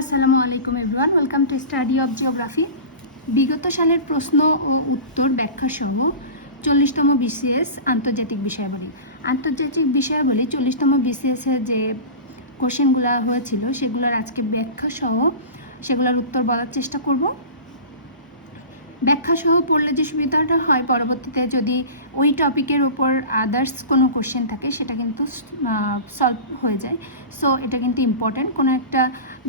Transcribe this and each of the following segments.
আসসালামু আলাইকুম everyone welcome to study of geography বিগত সালের প্রশ্ন ও উত্তর ব্যাখ্যা সহ চল্লিশতম বিসিএস আন্তর্জাতিক বিষয়াবলী। আন্তর্জাতিক বিষয়াবলী চল্লিশতম বিসিএসের যে কোশ্চেনগুলো হয়েছিল, সেগুলোর আজকে ব্যাখ্যা সহ সেগুলোর উত্তর বলার চেষ্টা করব। ব্যাখ্যা সহ পড়লে যে সুবিধাটা হয় পরবর্তীতে যদি ওই টপিকের ওপর আদার্স কোনো কোশ্চেন থাকে, সেটা কিন্তু সলভ হয়ে যায়। সো এটা কিন্তু ইম্পর্ট্যান্ট কোনো একটা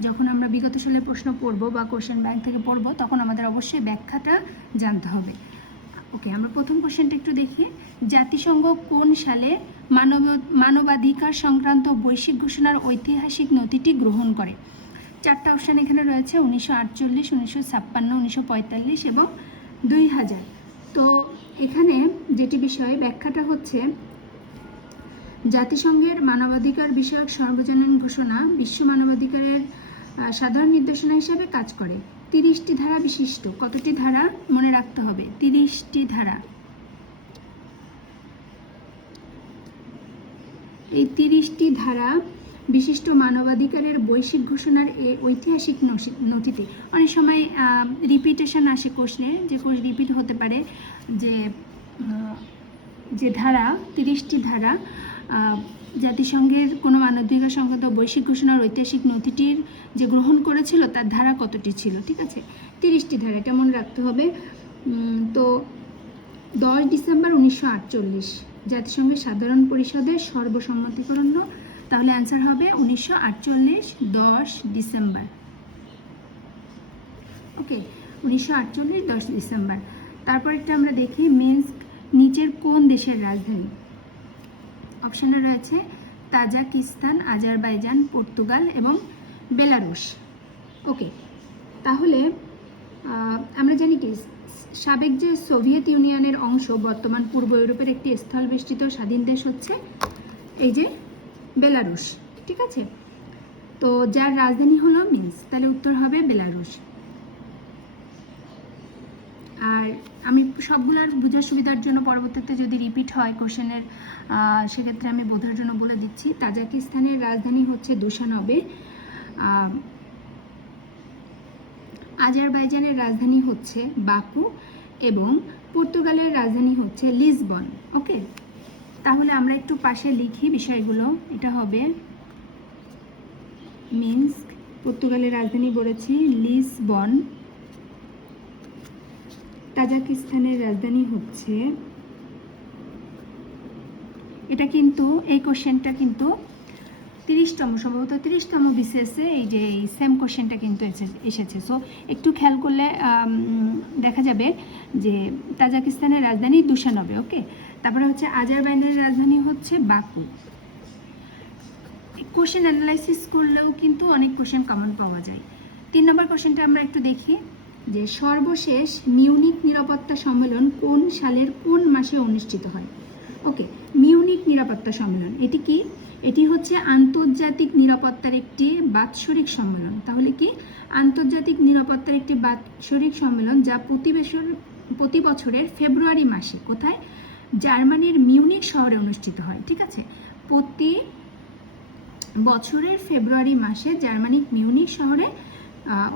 যখন আমরা বিগত সালের প্রশ্ন পড়ব বা কোশ্চেন ব্যাংক থেকে পড়ব, তখন আমাদের অবশ্যই ব্যাখ্যাটা জানতে হবে। ওকে, আমরা প্রথম কোশ্চেনটা একটু দেখি। জাতিসংঘ কোন সালে মানব, মানবাধিকার সংক্রান্ত বৈশ্বিক ঘোষণার ঐতিহাসিক নথিটি গ্রহণ করে? চারটা অপশান এখানে রয়েছে, উনিশশো আটচল্লিশ, উনিশশো ছাপ্পান্ন, উনিশশো পঁয়তাল্লিশ এবং দুই হাজার। তো এখানে যেটি বিষয়, ব্যাখ্যাটা হচ্ছে জাতিসংঘের মানবাধিকার বিষয়ক সর্বজনীন ঘোষণা বিশ্ব মানবাধিকারের সাধারণ নির্দেশনা হিসাবে কাজ করে। তিরিশটি ধারা বিশিষ্ট, কতটি ধারা মনে রাখতে হবে? তিরিশটি ধারা। এই তিরিশটি ধারা বিশিষ্ট মানবাধিকারের বৈশ্বিক ঘোষণার এই ঐতিহাসিক নথিতে। অনেক সময় রিপিটেশন আসে কোশ্চেনে যে রিপিট হতে পারে যে যে ধারা, তিরিশটি ধারা জাতিসংঘের কোনো মানবাধিকার সংক্রান্ত বৈশ্বিক ঘোষণার ঐতিহাসিক নথিটির যে গ্রহণ করেছিল, তার ধারা কতটি ছিল, ঠিক আছে? তিরিশটি ধারা, এটা মনে রাখতে হবে। তো দশ ডিসেম্বর উনিশশো আটচল্লিশ, জাতিসংঘের সাধারণ পরিষদের সর্বসম্মতিকরণ তাহলে অ্যান্সার হবে উনিশশো আটচল্লিশ দশ ডিসেম্বর। ওকে উনিশশো আটচল্লিশ দশ ডিসেম্বর। তারপর একটা আমরা দেখি মিন্স্ক নিচের কোন দেশের রাজধানী? অপশানে রয়েছে তাজাকিস্তান, আজারবাইজান, পর্তুগাল এবং বেলারুশ। ওকে তাহলে আমরা জানি কি, সাবেক যে সোভিয়েত ইউনিয়নের অংশ বর্তমান পূর্ব ইউরোপের একটি স্থলবেষ্টিত স্বাধীন দেশ হচ্ছে, এই যে বেলারুশ, ঠিক আছে? তো যার রাজধানী হলো মিন্স, তাহলে উত্তর হবে বেলারুশ। আর আমি সবগুলোর বোঝার সুবিধার জন্য পরবর্তীতে যদি রিপিট হয় কোশ্চেনের সেক্ষেত্রে আমি বোঝার জন্য বলে দিচ্ছি। তাজাকিস্তানের রাজধানী হচ্ছে দুশানবে। আজারবাইজানের রাজধানী হচ্ছে বাকু এবং পর্তুগালের রাজধানী হচ্ছে লিসবন ওকে তাহলে আমরা একটু পাশে লিখি বিষয়গুলো। এটা হবে মিন্স্ক, পর্তুগালের রাজধানী বলেছি, লিসবন। তাজাকিস্তানের রাজধানী হচ্ছে, এটা কিন্তু, এই কোশ্চেনটা কিন্তু তিরিশতম, সম্ভবত তিরিশতম বিসিএসে এই যে, এই সেম কোশ্চেনটা কিন্তু এসেছে। সো একটু খেয়াল করলে দেখা যাবে যে তাজাকিস্তানের রাজধানী দুশানবে ওকে তারপরে হচ্ছে আজারবাইজানের রাজধানী হচ্ছে বাকু। কোশ্চেন অ্যানালাইসিস করলেও কিন্তু অনেক কোশ্চেন কমন পাওয়া যায়। তিন নম্বর কোশ্চেনটা আমরা একটু দেখি, যে সর্বশেষ মিউনিক নিরাপত্তা সম্মেলন কোন সালের কোন মাসে অনুষ্ঠিত হয়? ওকে মিউনিক নিরাপত্তা সম্মেলন, এটি কি? এটি হচ্ছে আন্তর্জাতিক নিরাপত্তার একটি বাৎসরিক সম্মেলন। তাহলে কি? আন্তর্জাতিক নিরাপত্তার একটি বাৎসরিক সম্মেলন যা প্রতি বছর প্রতি বছরের ফেব্রুয়ারি মাসে, কোথায়? জার্মানির মিউনিক শহরে অনুষ্ঠিত হয়, ঠিক আছে? প্রতি বছরের ফেব্রুয়ারি মাসে জার্মানির মিউনিক শহরে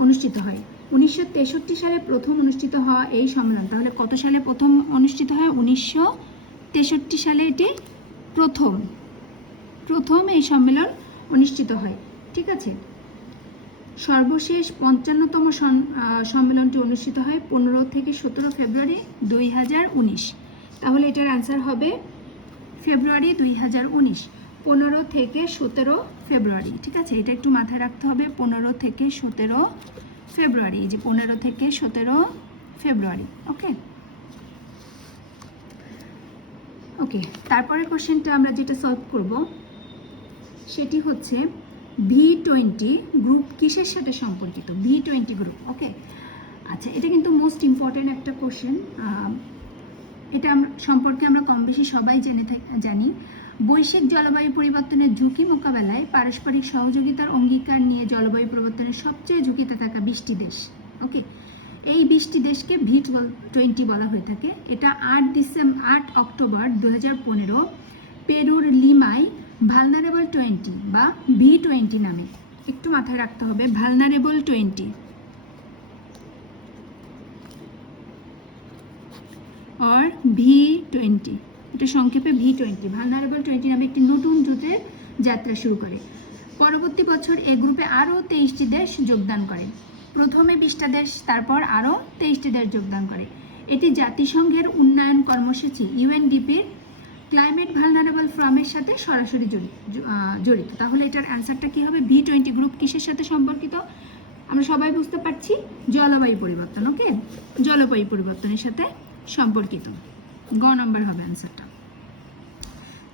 অনুষ্ঠিত হয়। উনিশশো তেষট্টি সালে প্রথম অনুষ্ঠিত হওয়া এই সম্মেলন, তাহলে কত সালে প্রথম অনুষ্ঠিত হয়? উনিশশো তেষট্টি সালে এটি প্রথম প্রথম এই সম্মেলন অনুষ্ঠিত হয়, ঠিক আছে? সর্বশেষ পঞ্চান্নতম সম্মেলনটি অনুষ্ঠিত হয় পনেরো থেকে সতেরো ফেব্রুয়ারি দুই হাজার উনিশ। তাহলে এটার অ্যান্সার হবে ফেব্রুয়ারি দুই হাজার উনিশ, পনেরো থেকে সতেরো ফেব্রুয়ারি, ঠিক আছে? এটা একটু মাথায় রাখতে হবে, পনেরো থেকে সতেরো ফেব্রুয়ারি যে পনেরো থেকে সতেরো ফেব্রুয়ারি ওকে ওকে তারপরে কোশ্চেনটা আমরা যেটা সলভ করব, সেটি হচ্ছে ভি টোয়েন্টি গ্রুপ কিসের সাথে সম্পর্কিত? ভি টোয়েন্টি গ্রুপ ওকে আচ্ছা এটা কিন্তু মোস্ট ইম্পর্ট্যান্ট একটা কোশ্চেন এটা সম্পর্কে আমরা কম বেশি সবাই জেনে জানি। বৈশ্বিক জলবায়ু পরিবর্তনের ঝুঁকি মোকাবেলায় পারস্পরিক সহযোগিতার অঙ্গীকার নিয়ে জলবায়ু পরিবর্তনের সবচেয়ে ঝুঁকিতে থাকা বৃষ্টি দেশ। ওকে এই বৃষ্টি দেশকে ভি টোয়েন্টি বলা হয়ে থাকে। এটা আট ডিসেম্বর আট অক্টোবর দু পনেরো, পেরুর লিমায় ভালনারেবল টোয়েন্টি বা ভি টোয়েন্টি নামে। একটু মাথায় রাখতে হবে, vulnerable twenty. Or V twenty এটা সংক্ষেপে ভি টোয়েন্টি ভালনারেবল টোয়েন্টি নামে একটি নতুন জোটের যাত্রা শুরু করে। পরবর্তী বছর এই গ্রুপে আরও তেইশটি দেশ যোগদান করে। প্রথমে বিশটা দেশ, তারপর আরও তেইশটি দেশ যোগদান করে। এটি জাতিসংঘের উন্নয়ন কর্মসূচি ইউএনডিপির ক্লাইমেট ভালনারেবল ফ্রমের সাথে সরাসরি জড়িত। তাহলে এটার অ্যান্সারটা কি হবে? ভি টোয়েন্টি গ্রুপ কিসের সাথে সম্পর্কিত? আমরা সবাই বুঝতে পারছি? জলবায়ু পরিবর্তন ওকে জলবায়ু পরিবর্তনের সাথে সম্পর্কিত। গ নম্বর হবে অ্যান্সারটা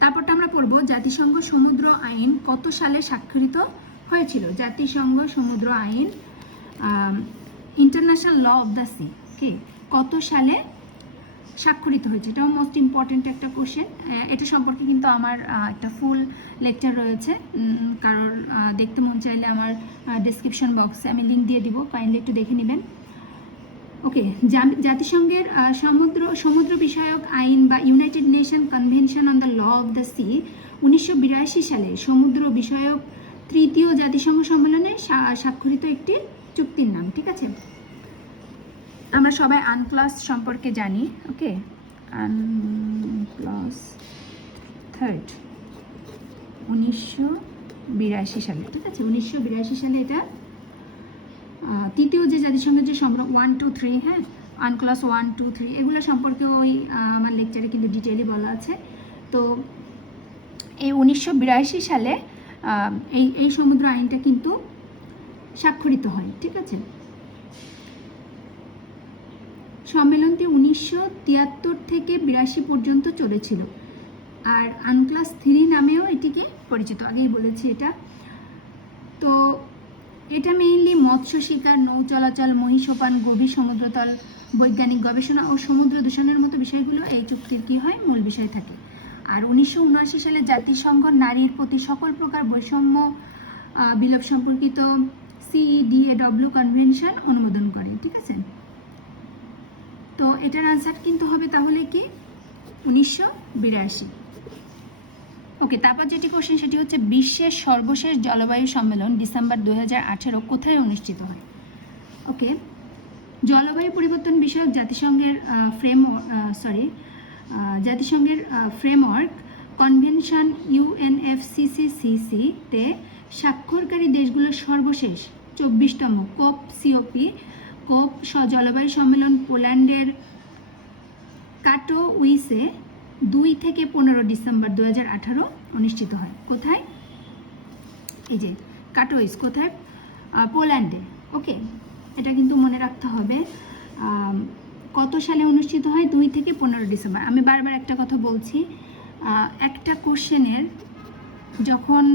তারপরটা আমরা পড়ব, জাতিসংঘ সমুদ্র আইন কত সালে স্বাক্ষরিত হয়েছিল? জাতিসংঘ সমুদ্র আইন international law of the sea কে? কত সালে স্বাক্ষরিত হয়েছে? এটাও মোস্ট ইম্পর্ট্যান্ট একটা কোশ্চেন এটা সম্পর্কে কিন্তু আমার একটা ফুল লেকচার রয়েছে। কারোর দেখতে মন চাইলে আমার ডিসক্রিপশন বক্সে আমি লিঙ্ক দিয়ে দিব। কাইন্ডলি একটু দেখে নেবেন। ওকে জাতিসংঘের সমুদ্র সমুদ্র বিষয়ক আইন বা United Nation convention on the law of the sea উনিশশো বিরাশি সালে সমুদ্র বিষয়ক তৃতীয় জাতিসংঘ সম্মেলনে স্বা- স্বাক্ষরিত একটি চুক্তির নাম ঠিক আছে আমরা সবাই আনক্লাস সম্পর্কে জানি ওকে আনক্লাস থার্ড উনিশশো বিরাশি সালে ঠিক আছে উনিশশো বিরাশি সালে এটা তৃতীয় যে জাতিসংঘের যে সম্পর্ক ওয়ান টু থ্রি হ্যাঁ? আনক্লাস ওয়ান টু থ্রি এগুলো সম্পর্কে ওই আমার লেকচারে কিন্তু ডিটেইলি বলা আছে। তো এই উনিশশো বিরাশি সালে এই এই সমুদ্র আইনটা কিন্তু স্বাক্ষরিত হয়, ঠিক আছে? সম্মেলনটি উনিশশো তিয়াত্তর থেকে বিরাশি পর্যন্ত চলেছিল। আর আনক্লাস থ্রি নামেও এটিকে পরিচিত, আগেই বলেছি এটা। তো এটা মেইনলি মৎস্য শিকার, নৌ চলাচল, মহিষোপান, গভীর সমুদ্রতল বৈজ্ঞানিক গবেষণা ও সমুদ্র দূষণের মতো বিষয়গুলো এই চুক্তির কি হয় মূল বিষয় থাকে। আর উনিশশো উনআশি সালে জাতিসংঘ নারীর প্রতি সকল প্রকার বৈষম্য বিলোপ সম্পর্কিত E সিইডিএডব্লিউ কনভেনশন অনুমোদন করে, ঠিক আছে? তো এটার আনসার কিন্তু হবে তাহলে কি? উনিশশো বিরাশি। ওকে, তারপর যেটি কোশ্চেন সেটি হচ্ছে বিশ্বের সর্বশেষ জলবায়ু সম্মেলন ডিসেম্বর দু হাজার আঠেরো কোথায় অনুষ্ঠিত হয়? ওকে, জলবায়ু পরিবর্তন বিষয়ক জাতিসংঘের ফ্রেম সরি জাতিসংঘের ফ্রেমওয়ার্ক কনভেনশন ইউএনএফসিসিসিসি তে স্বাক্ষরকারী দেশগুলোর সর্বশেষ চব্বিশতম কোপ সিওপি কোপ জলবায়ু সম্মেলন পোল্যান্ডের কাটো উইসে দুই থেকে পনেরো ডিসেম্বর দু অনুষ্ঠিত হয়। কোথায়? এই যে, কাটোইস, কোথায়? পোল্যান্ডে। ওকে, এটা কিন্তু মনে রাখতে হবে কত সালে অনুষ্ঠিত হয়? দুই থেকে পনেরো ডিসেম্বর। আমি বারবার একটা কথা বলছি একটা কোশ্চেনের যখন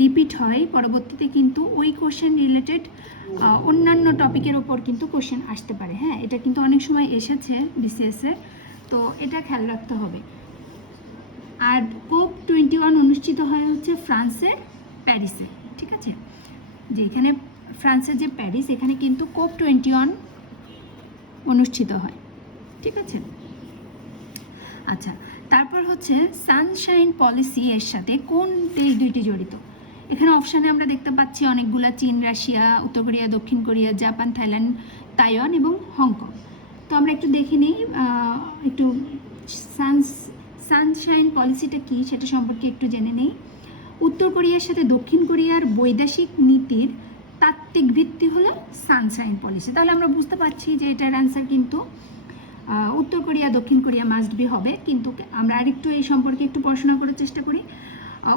রিপিট হয়, পরবর্তীতে কিন্তু ওই কোশ্চেন রিলেটেড অন্যান্য টপিকের ওপর কিন্তু কোশ্চেন আসতে পারে। হ্যাঁ এটা কিন্তু অনেক সময় এসেছে, বিসিএসে তো এটা খেয়াল রাখতে হবে। আর কোপ টোয়েন্টি ওয়ান অনুষ্ঠিত হয় হচ্ছে ফ্রান্সের প্যারিসে, ঠিক আছে? যে এখানে ফ্রান্সের যে প্যারিস, এখানে কিন্তু কোপ টোয়েন্টি ওয়ান অনুষ্ঠিত হয়, ঠিক আছে? আচ্ছা তারপর হচ্ছে সানশাইন পলিসি এর সাথে কোন দেশ দুইটি জড়িত? এখানে অপশানে আমরা দেখতে পাচ্ছি অনেকগুলা, চীন, রাশিয়া, উত্তর কোরিয়া, দক্ষিণ কোরিয়া, জাপান, থাইল্যান্ড, তাইওয়ান এবং হংকং। তো আমরা একটু দেখে নিই একটু সানস সানশাইন পলিসিটা কী সেটা সম্পর্কে একটু জেনে নেই। উত্তর কোরিয়ার সাথে দক্ষিণ কোরিয়ার বৈদেশিক নীতির তাত্ত্বিক ভিত্তি হলো সানশাইন পলিসি। তাহলে আমরা বুঝতে পারছি যে এটার অ্যান্সার কিন্তু উত্তর কোরিয়া, দক্ষিণ কোরিয়া মাস্ট বি হবে। কিন্তু আমরা আরেকটু এই সম্পর্কে একটু পড়াশোনা করার চেষ্টা করি।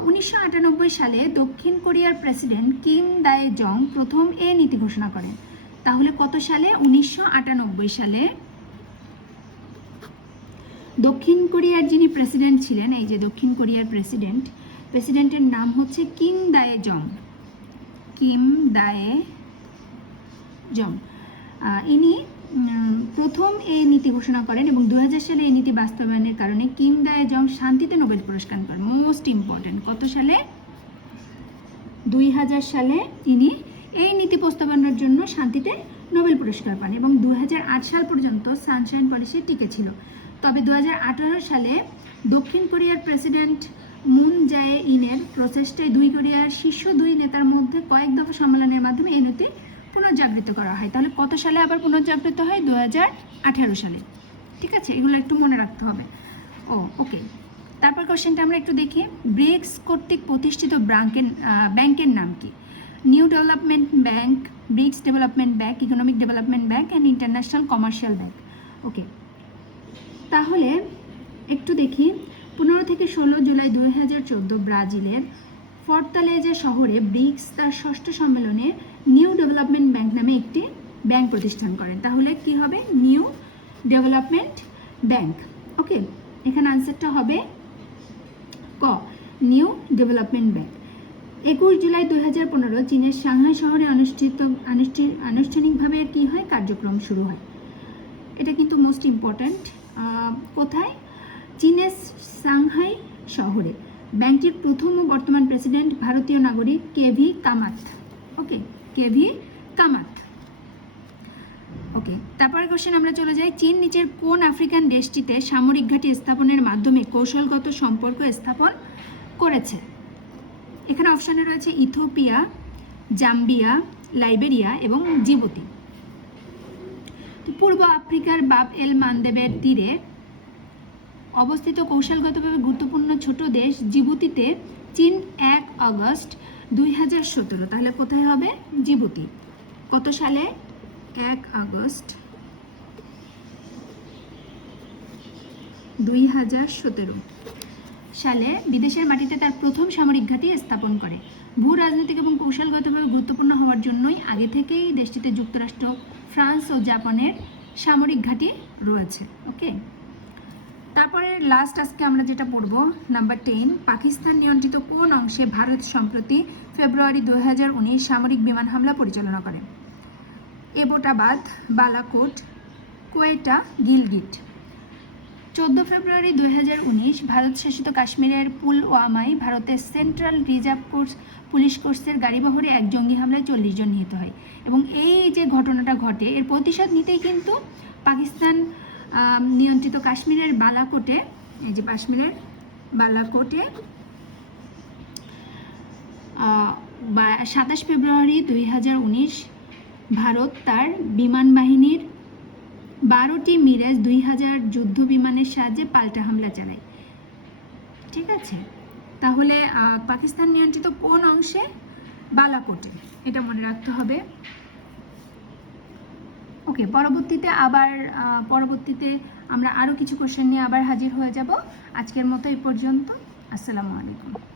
উনিশশো আটানব্বই সালে দক্ষিণ কোরিয়ার প্রেসিডেন্ট কিম দায় জং প্রথম এ নীতি ঘোষণা করেন। তাহলে কত সালে? উনিশশো আটানব্বই সালে দক্ষিণ কোরিয়ার যিনি প্রেসিডেন্ট ছিলেন, এই যে দক্ষিণ কোরিয়ার প্রেসিডেন্ট, প্রেসিডেন্টের নাম হচ্ছে কিম দায়ে জং। কিম দায়ে জং। ইনি প্রথম এই নীতি ঘোষণা করেন এবং দু হাজার সালে এই নীতি বাস্তবায়নের কারণে কিম দায়ে জং শান্তিতে নোবেল পুরস্কার পান। মোস্ট ইম্পর্ট্যান্ট কত সালে? দুই হাজার সালে তিনি এই নীতি বাস্তবায়নের জন্য শান্তিতে নোবেল পুরস্কার পান এবং দুই হাজার আট সাল পর্যন্ত সানশাইন পলিসি টিকে ছিল। তবে দু হাজার আঠারো সালে দক্ষিণ কোরিয়ার প্রেসিডেন্ট মুন জায়ে ইনের প্রচেষ্টায় দুই কোরিয়ার শীর্ষ দুই নেতার মধ্যে কয়েক দফা সম্মেলনের মাধ্যমে এই নথি পুনর্জাগৃত করা হয়। তাহলে কত সালে আবার পুনর্জাগৃত হয়? দু সালে। ঠিক আছে? এগুলো একটু মনে রাখতে হবে। ও, ওকে। তারপর কোশ্চেনটা আমরা একটু দেখি। ব্রিক্স কর্তৃক প্রতিষ্ঠিত ব্যাংকের ব্যাংকের নাম কি? New Development Bank, BRICS Development Bank, Economic Development Bank, and International Commercial Bank. Okay. তাহলে একটু দেখি। পনেরো থেকে ষোলো জুলাই দুই হাজার চোদ্দ ব্রাজিলের ফর্তালেজা শহরে ব্রিক্স তার ষষ্ঠ সম্মেলনে নিউ ডেভেলপমেন্ট ব্যাংক নামে একটি ব্যাংক প্রতিষ্ঠান করেন। তাহলে কি হবে? New development bank. ওকে, এখানে আনসারটা হবে ক, নিউ ডেভেলপমেন্ট ব্যাংক। একুশ জুলাই দুই হাজার পনেরো চীনের সাংহাই শহরে অনুষ্ঠিত, আনুষ্ঠি- আনুষ্ঠানিকভাবে কি হয়? কার্যক্রম শুরু হয়। এটা কিন্তু মোস্ট ইম্পর্ট্যান্ট কোথায়? চীনের সাংহাই শহরে। ব্যাংকটির প্রথম ও বর্তমান প্রেসিডেন্ট ভারতীয় নাগরিক K V Kamath. Okay, K V Kamath. Okay তারপরে কোশ্চেন আমরা চলে যাই। চীন নিচের কোন আফ্রিকান দেশটিতে সামরিক ঘাঁটি স্থাপনের মাধ্যমে কৌশলগত সম্পর্ক স্থাপন করেছে? এখানে অপশানে রয়েছে ইথোপিয়া জাম্বিয়া, লাইবেরিয়া এবং জিবুতি। পূর্ব আফ্রিকার বাব এল মানদেবের তীরে অবস্থিত কৌশলগতভাবে গুরুত্বপূর্ণ ছোট দেশ জিবুতিতে চীন এক আগস্ট দুই হাজার সতেরো। তাহলে কোথায় হবে? জিবুতি। কত সালে? এক আগস্ট দুই হাজার সতেরো। সালে বিদেশের মাটিতে তার প্রথম সামরিক ঘাঁটি স্থাপন করে। ভূ রাজনৈতিক এবং কৌশলগতভাবে গুরুত্বপূর্ণ হওয়ার জন্যই আগে থেকেই দেশটিতে যুক্তরাষ্ট্র, ফ্রান্স ও জাপানের সামরিক ঘাঁটি রয়েছে, ওকে? তারপরে লাস্ট আজকে আমরা যেটা পড়ব নাম্বার টেন পাকিস্তান নিয়ন্ত্রিত কোন অংশে ভারত সম্প্রতি ফেব্রুয়ারি দু হাজার উনিশ সামরিক বিমান হামলা পরিচালনা করে? এবোটাবাদ বালাকোট, কোয়েটা, গিলগিট। চোদ্দ ফেব্রুয়ারি দুই হাজার উনিশ ভারত শাসিত কাশ্মীরের পুলওয়ামায় ভারতের সেন্ট্রাল রিজার্ভ কোর্স, পুলিশ কোর্সের গাড়িবহরে এক জঙ্গি হামলায় চল্লিশ জন নিহত হয়। এবং এই যে ঘটনাটা ঘটে, এর প্রতিশোধ নিতেই কিন্তু পাকিস্তান নিয়ন্ত্রিত কাশ্মীরের বালাকোটে, এই যে কাশ্মীরের বালাকোটে সাতাশ ফেব্রুয়ারি দুই হাজার উনিশ ভারত তার বিমান বাহিনীর বারোটি মিরাজ দুই হাজার যুদ্ধ বিমানের সাহায্যে পাল্টা হামলা চালায়। ঠিক আছে? তাহলে পাকিস্তান নিয়ন্ত্রিত কোন অংশে? বালাকোটে। এটা মনে রাখতে হবে। ওকে, পরবর্তীতে আবার পরবর্তীতে আমরা আরও কিছু কোশ্চেন নিয়ে আবার হাজির হয়ে যাব। আজকের মতো এই পর্যন্ত। আসসালামু আলাইকুম।